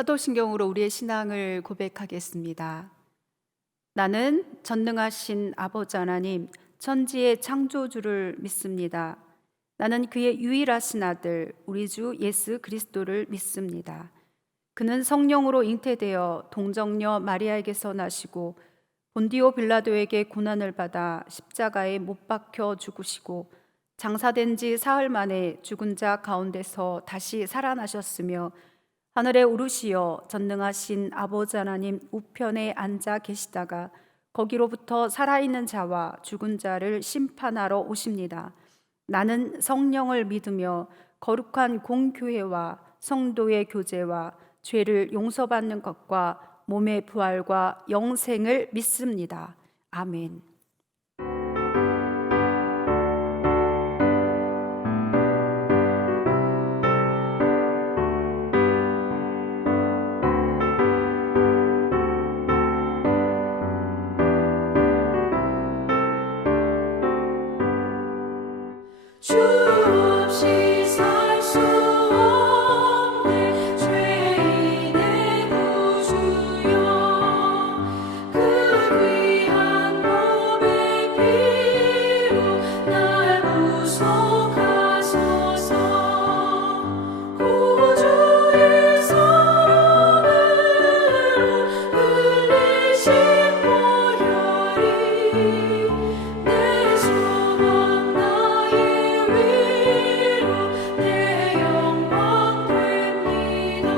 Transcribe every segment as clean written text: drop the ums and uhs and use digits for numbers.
사도신경으로 우리의 신앙을 고백하겠습니다. 나는 전능하신 아버지 하나님, 천지의 창조주를 믿습니다. 나는 그의 유일하신 아들, 우리 주 예수 그리스도를 믿습니다. 그는 성령으로 잉태되어 동정녀 마리아에게서 나시고 본디오 빌라도에게 고난을 받아 십자가에 못 박혀 죽으시고 장사된 지 사흘 만에 죽은 자 가운데서 다시 살아나셨으며 하늘에 오르시어 전능하신 아버지 하나님 우편에 앉아 계시다가 거기로부터 살아있는 자와 죽은 자를 심판하러 오십니다. 나는 성령을 믿으며 거룩한 공교회와 성도의 교제와 죄를 용서받는 것과 몸의 부활과 영생을 믿습니다. 아멘. 주 없이 살 수 없네 죄인의 구주여 그 귀한 몸의 피로 날 구속하소서 구주의 사랑으로 흘리신 보혈이 내 소망 나의 위로 내 영광 됩니다.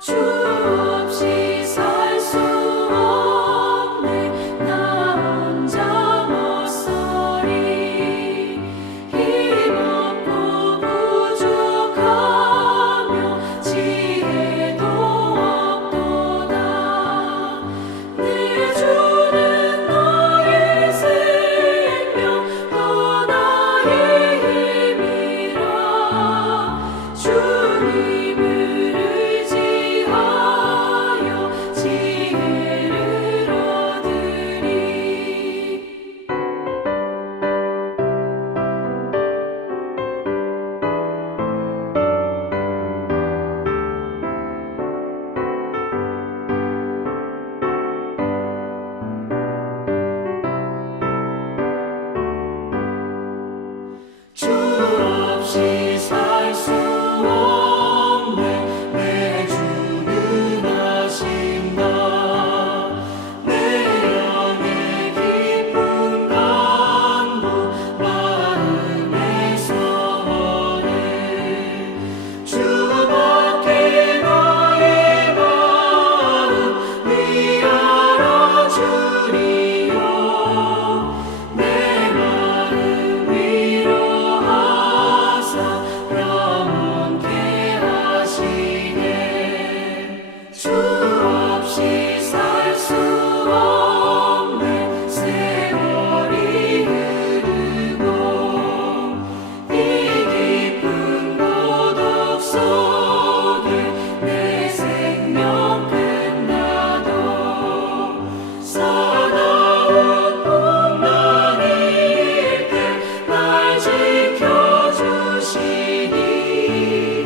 주 없이 살 수 없네 나 혼자 못 서리 힘없고 부족하며 지혜도 없도다 내 주는 나의 생명 또 나의 힘이라 주님을 의지하여 지혜를 얻으리 주 없이 살 수 없네 내 주는 하신다 내 영의 깊은 간구 마음의 소원을 주밖에 나의 마음 위하여 주리요 내 마음 위로하사 영원케 하시네 주 없이 살 수 없네 세월이 흐르고 이 깊은 고독 속에 내 생명 끝나도 사나운 풍랑일 때 날 지켜주시니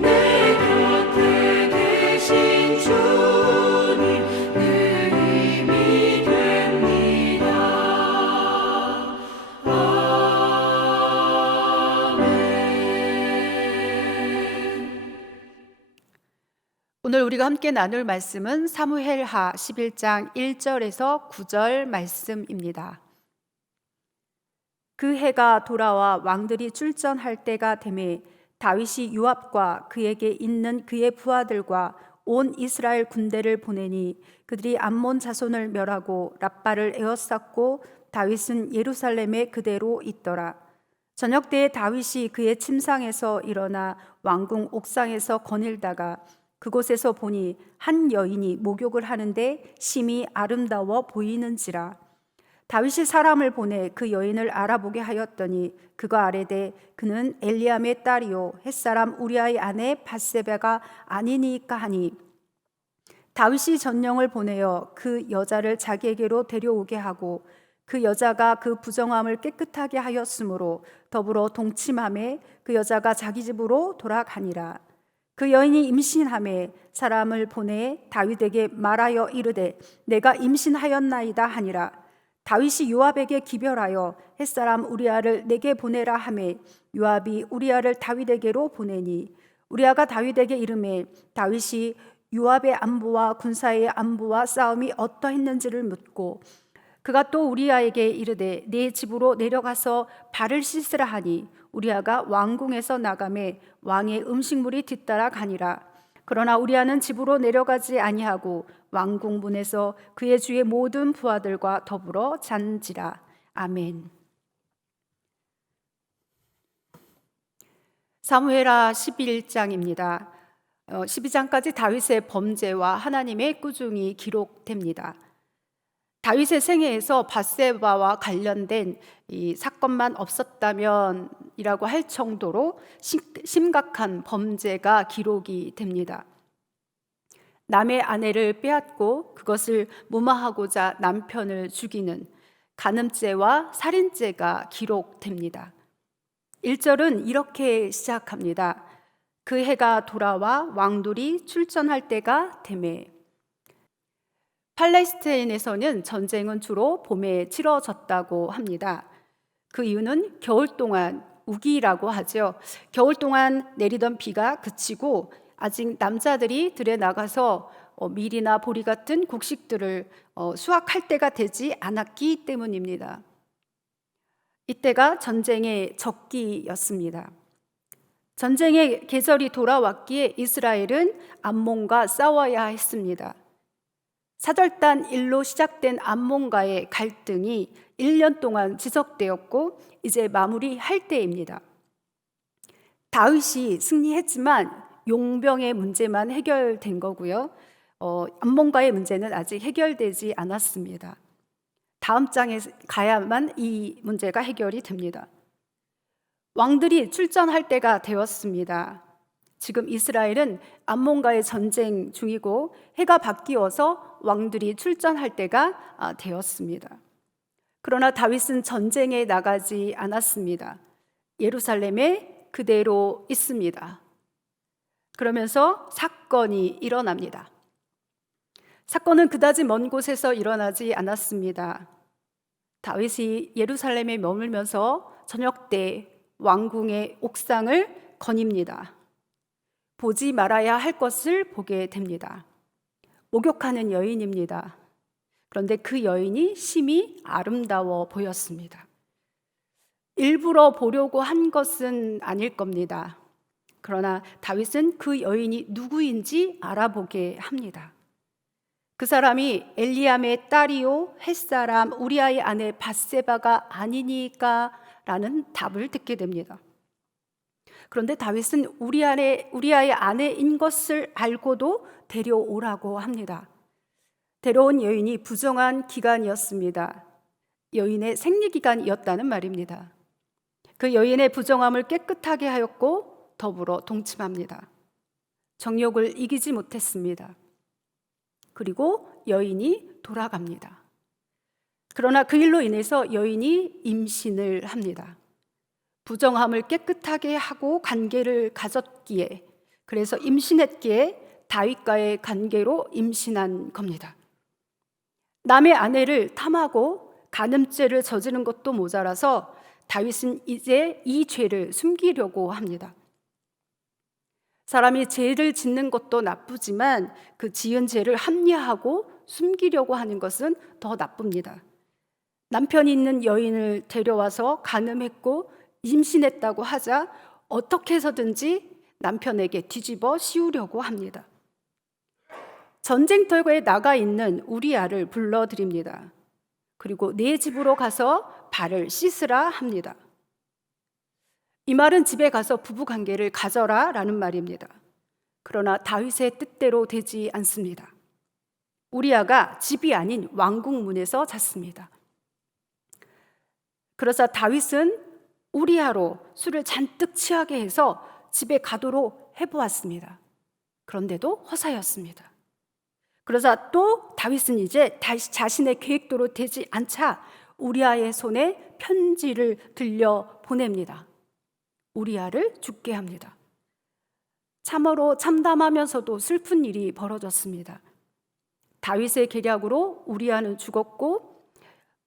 내 곁에 계신 주님 그 힘이 됩니다. 아멘. 오늘 우리가 함께 나눌 말씀은 사무엘하 11장 1절에서 9절 말씀입니다. 그 해가 돌아와 왕들이 출전할 때가 되매 다윗이 요압과 그에게 있는 그의 부하들과 온 이스라엘 군대를 보내니 그들이 암몬 자손을 멸하고 랍바를 에워쌌고 다윗은 예루살렘에 그대로 있더라. 저녁 때에 다윗이 그의 침상에서 일어나 왕궁 옥상에서 거닐다가 그곳에서 보니 한 여인이 목욕을 하는데 심히 아름다워 보이는지라. 다윗이 사람을 보내 그 여인을 알아보게 하였더니 그가 아뢰되 그는 엘리암의 딸이요 햇사람 우리아의 아내 밧세바가 아니니까 하니 다윗이 전령을 보내어 그 여자를 자기에게로 데려오게 하고 그 여자가 그 부정함을 깨끗하게 하였으므로 더불어 동침함에 그 여자가 자기 집으로 돌아가니라. 그 여인이 임신함에 사람을 보내 다윗에게 말하여 이르되 내가 임신하였나이다 하니라. 다윗이 요압에게 기별하여 햇사람 우리아를 내게 보내라 하매 요압이 우리아를 다윗에게로 보내니 우리아가 다윗에게 이르매 다윗이 요압의 안부와 군사의 안부와 싸움이 어떠했는지를 묻고 그가 또 우리아에게 이르되 네 집으로 내려가서 발을 씻으라 하니 우리아가 왕궁에서 나가매 왕의 음식물이 뒤따라 가니라. 그러나 우리아는 집으로 내려가지 아니하고 왕궁 문에서 그의 주의 모든 부하들과 더불어 잔지라. 아멘. 사무엘하 11장입니다. 12장까지 다윗의 범죄와 하나님의 꾸중이 기록됩니다. 다윗의 생애에서 밧세바와 관련된 이 사건만 없었다면이라고 할 정도로 심각한 범죄가 기록이 됩니다. 남의 아내를 빼앗고 그것을 무마하고자 남편을 죽이는 간음죄와 살인죄가 기록됩니다. 1절은 이렇게 시작합니다. 그 해가 돌아와 왕들이 출전할 때가 되매. 팔레스타인에서는 전쟁은 주로 봄에 치러졌다고 합니다. 그 이유는 겨울 동안 우기라고 하죠. 겨울 동안 내리던 비가 그치고 아직 남자들이 들에 나가서 밀이나 보리 같은 곡식들을 수확할 때가 되지 않았기 때문입니다. 이때가 전쟁의 적기였습니다. 전쟁의 계절이 돌아왔기에 이스라엘은 암몬과 싸워야 했습니다. 사절단 일로 시작된 암몬과의 갈등이 1년 동안 지속되었고 이제 마무리할 때입니다. 다윗이 승리했지만 용병의 문제만 해결된 거고요. 암몬과의 문제는 아직 해결되지 않았습니다. 다음 장에 가야만 이 문제가 해결이 됩니다. 왕들이 출전할 때가 되었습니다. 지금 이스라엘은 암몬과의 전쟁 중이고 해가 바뀌어서 왕들이 출전할 때가 되었습니다. 그러나 다윗은 전쟁에 나가지 않았습니다. 예루살렘에 그대로 있습니다. 그러면서 사건이 일어납니다. 사건은 그다지 먼 곳에서 일어나지 않았습니다. 다윗이 예루살렘에 머물면서 저녁 때 왕궁의 옥상을 거닙니다. 보지 말아야 할 것을 보게 됩니다. 목욕하는 여인입니다. 그런데 그 여인이 심히 아름다워 보였습니다. 일부러 보려고 한 것은 아닐 겁니다. 그러나 다윗은 그 여인이 누구인지 알아보게 합니다. 그 사람이 엘리암의 딸이요 햇사람 우리아의 아내 밧세바가 아니니까 라는 답을 듣게 됩니다. 그런데 다윗은 우리아의 아내인 것을 알고도 데려오라고 합니다. 데려온 여인이 부정한 기간이었습니다. 여인의 생리기간이었다는 말입니다. 그 여인의 부정함을 깨끗하게 하였고 더불어 동침합니다. 정욕을 이기지 못했습니다. 그리고 여인이 돌아갑니다. 그러나 그 일로 인해서 여인이 임신을 합니다. 부정함을 깨끗하게 하고 관계를 가졌기에, 그래서 임신했기에 다윗과의 관계로 임신한 겁니다. 남의 아내를 탐하고 간음죄를 저지른 것도 모자라서 다윗은 이제 이 죄를 숨기려고 합니다. 사람이 죄를 짓는 것도 나쁘지만 그 지은 죄를 합리화하고 숨기려고 하는 것은 더 나쁩니다. 남편이 있는 여인을 데려와서 간음했고 임신했다고 하자 어떻게 해서든지 남편에게 뒤집어 씌우려고 합니다. 전쟁터에 나가 있는 우리아를 불러드립니다. 그리고 네 집으로 가서 발을 씻으라 합니다. 이 말은 집에 가서 부부관계를 가져라 라는 말입니다. 그러나 다윗의 뜻대로 되지 않습니다. 우리아가 집이 아닌 왕궁 문에서 잤습니다. 그러자 다윗은 우리아로 술을 잔뜩 취하게 해서 집에 가도록 해보았습니다. 그런데도 허사였습니다. 그러자 또 다윗은 이제 다시 자신의 계획대로 되지 않자 우리아의 손에 편지를 들려 보냅니다. 우리아를 죽게 합니다. 참으로 참담하면서도 슬픈 일이 벌어졌습니다. 다윗의 계략으로 우리아는 죽었고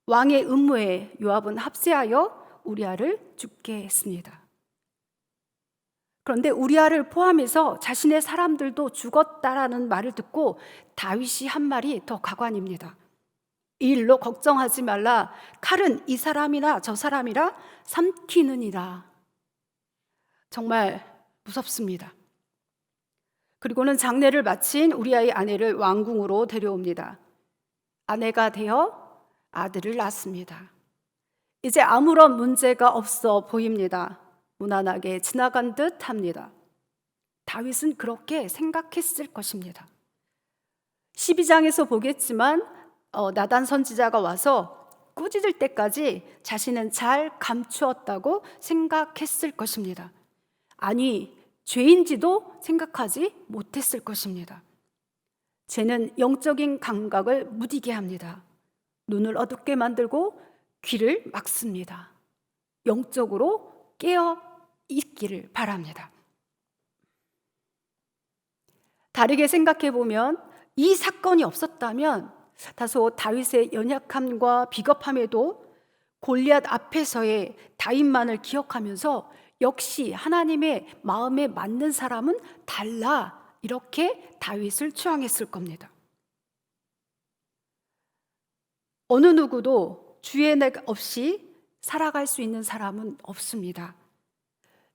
왕의 음모에 요압은 합세하여 우리아를 죽게 했습니다. 그런데 우리아를 포함해서 자신의 사람들도 죽었다라는 말을 듣고 다윗이 한 말이 더 가관입니다. 이 일로 걱정하지 말라. 칼은 이 사람이나 저 사람이라 삼키느니라. 정말 무섭습니다. 그리고는 장례를 마친 우리아의 아내를 왕궁으로 데려옵니다. 아내가 되어 아들을 낳습니다. 이제 아무런 문제가 없어 보입니다. 무난하게 지나간 듯 합니다. 다윗은 그렇게 생각했을 것입니다. 12장에서 보겠지만 나단 선지자가 와서 꾸짖을 때까지 자신은 잘 감추었다고 생각했을 것입니다. 아니, 죄인지도 생각하지 못했을 것입니다. 죄는 영적인 감각을 무디게 합니다. 눈을 어둡게 만들고 귀를 막습니다. 영적으로 깨어 있기를 바랍니다. 다르게 생각해 보면 이 사건이 없었다면 다소 다윗의 연약함과 비겁함에도 골리앗 앞에서의 다윗만을 기억하면서 역시 하나님의 마음에 맞는 사람은 달라, 이렇게 다윗을 추앙했을 겁니다. 어느 누구도 주의 넥 없이 살아갈 수 있는 사람은 없습니다.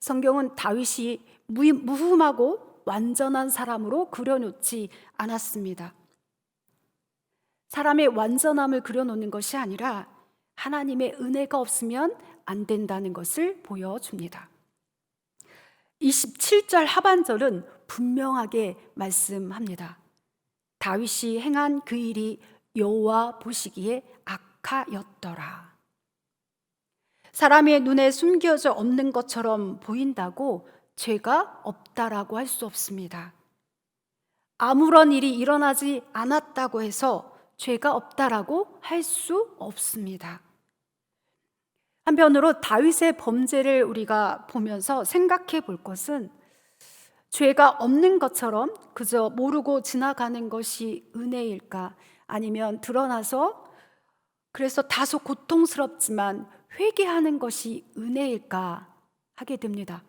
성경은 다윗이 무흠하고 완전한 사람으로 그려놓지 않았습니다. 사람의 완전함을 그려놓는 것이 아니라 하나님의 은혜가 없으면 안 된다는 것을 보여줍니다. 27절 하반절은 분명하게 말씀합니다. 다윗이 행한 그 일이 여호와 보시기에 악하였더라. 사람의 눈에 숨겨져 없는 것처럼 보인다고 죄가 없다라고 할 수 없습니다. 아무런 일이 일어나지 않았다고 해서 죄가 없다라고 할 수 없습니다. 한편으로 다윗의 범죄를 우리가 보면서 생각해 볼 것은 죄가 없는 것처럼 그저 모르고 지나가는 것이 은혜일까, 아니면 드러나서 그래서 다소 고통스럽지만 회개하는 것이 은혜일까 하게 됩니다.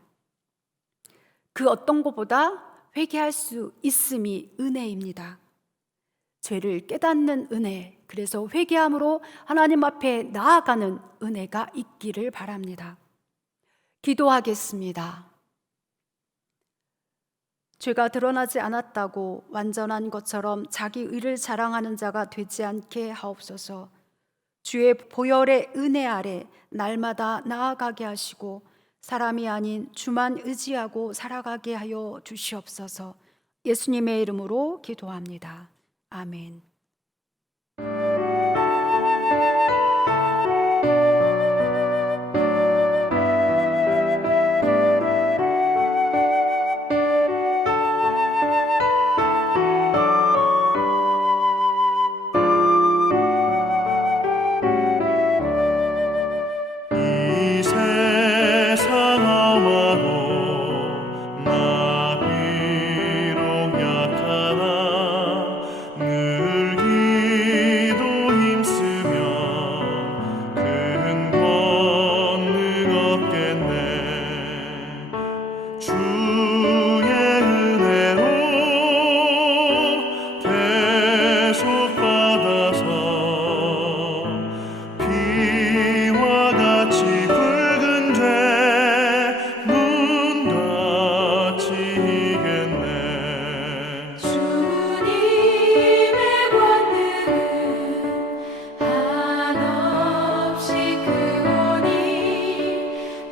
그 어떤 것보다 회개할 수 있음이 은혜입니다. 죄를 깨닫는 은혜, 그래서 회개함으로 하나님 앞에 나아가는 은혜가 있기를 바랍니다. 기도하겠습니다. 죄가 드러나지 않았다고 완전한 것처럼 자기 의를 자랑하는 자가 되지 않게 하옵소서. 주의 보혈의 은혜 아래 날마다 나아가게 하시고 사람이 아닌 주만 의지하고 살아가게 하여 주시옵소서. 예수님의 이름으로 기도합니다. 아멘. 이 세상 험하고 나 비록 약하나 늘 기도 힘쓰면 큰 권능 얻겠네. 주의 은혜로 계속 받아서 비와 같이 붉은 눈같이 이겠네. 주님의 권능은 한없이 크오니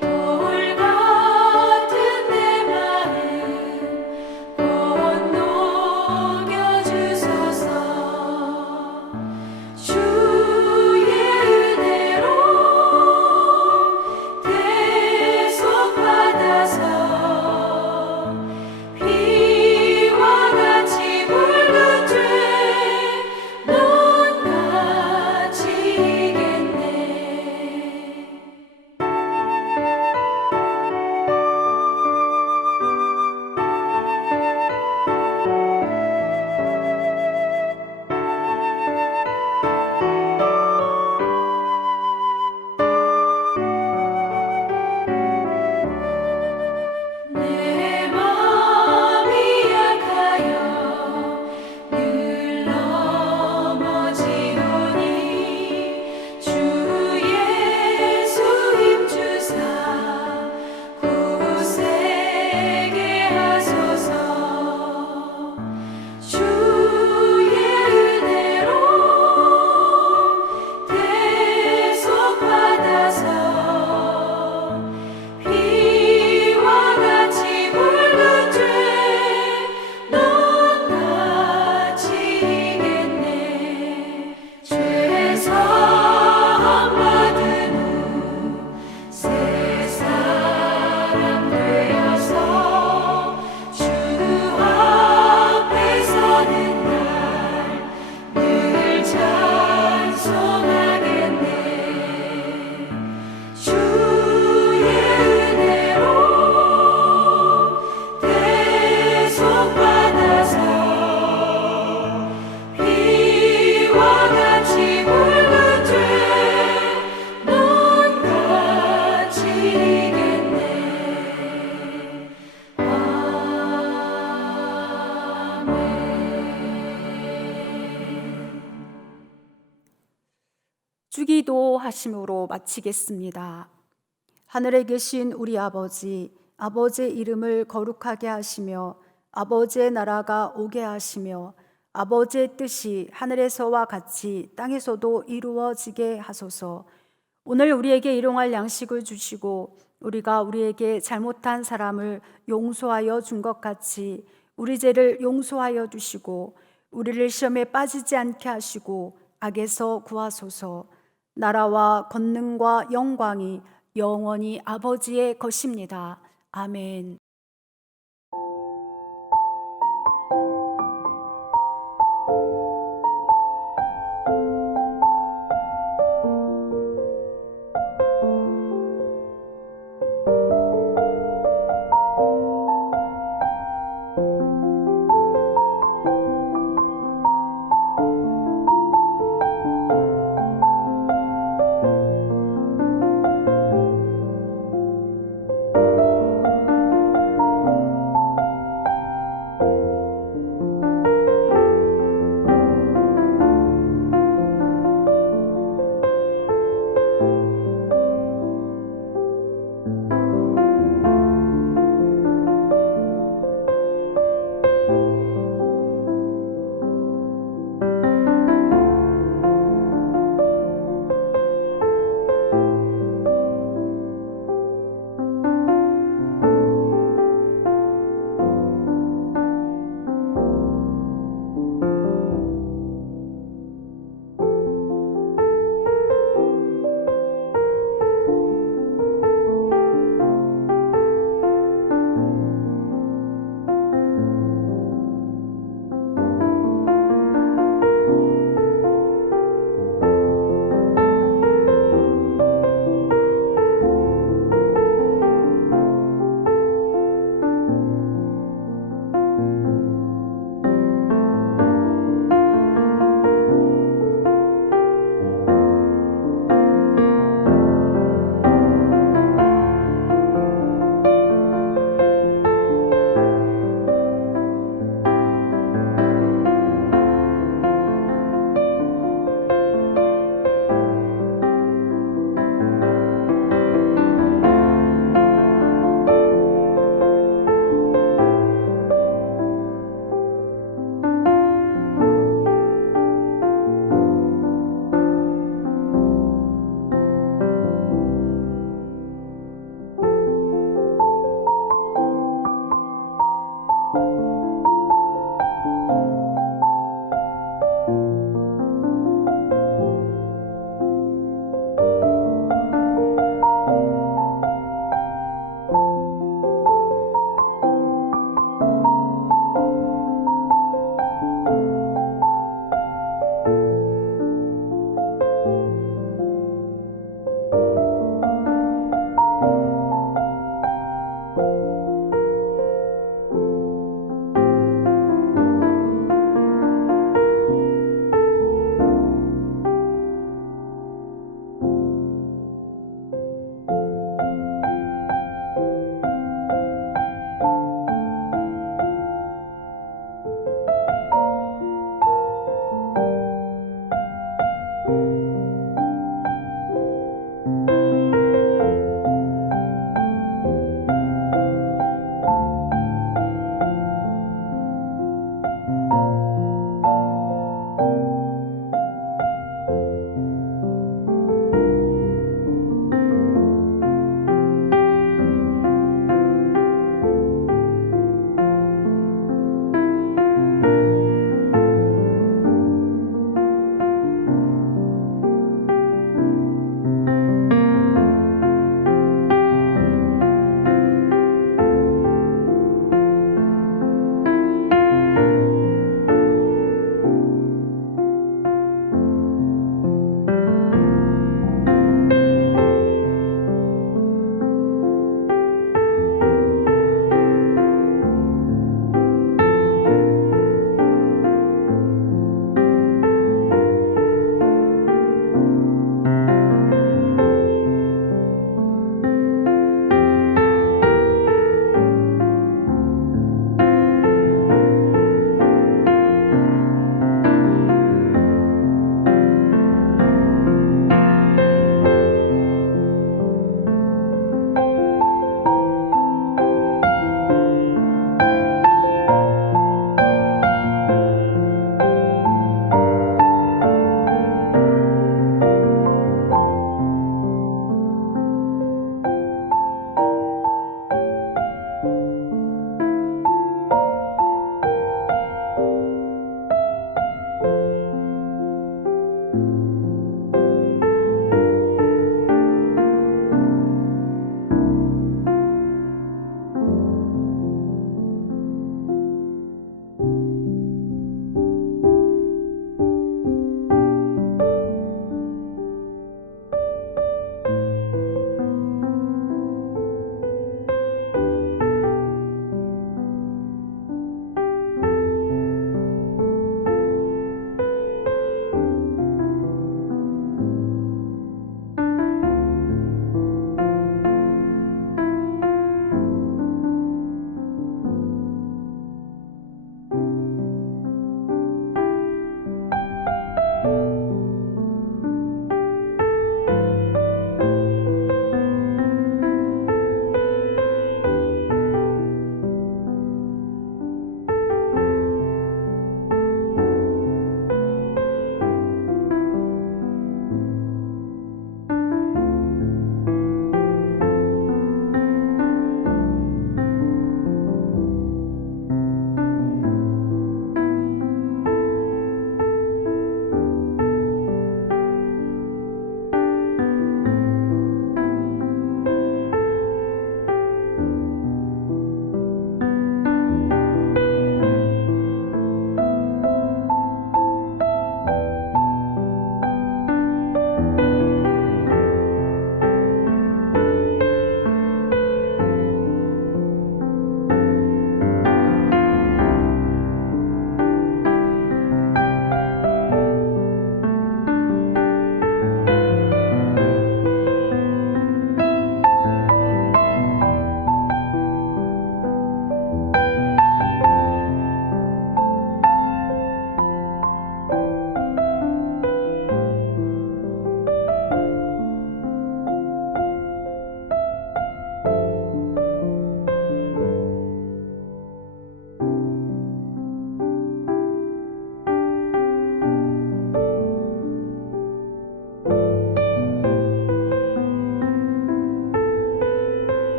돌 기도하심으로 마치겠습니다. 하늘에 계신 우리 아버지, 아버지의 이름을 거룩하게 하시며 아버지의 나라가 오게 하시며 아버지의 뜻이 하늘에서와 같이 땅에서도 이루어지게 하소서. 오늘 우리에게 일용할 양식을 주시고 우리가 우리에게 잘못한 사람을 용서하여 준 것 같이 우리 죄를 용서하여 주시고 우리를 시험에 빠지지 않게 하시고 악에서 구하소서. 나라와 권능과 영광이 영원히 아버지의 것입니다. 아멘.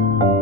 주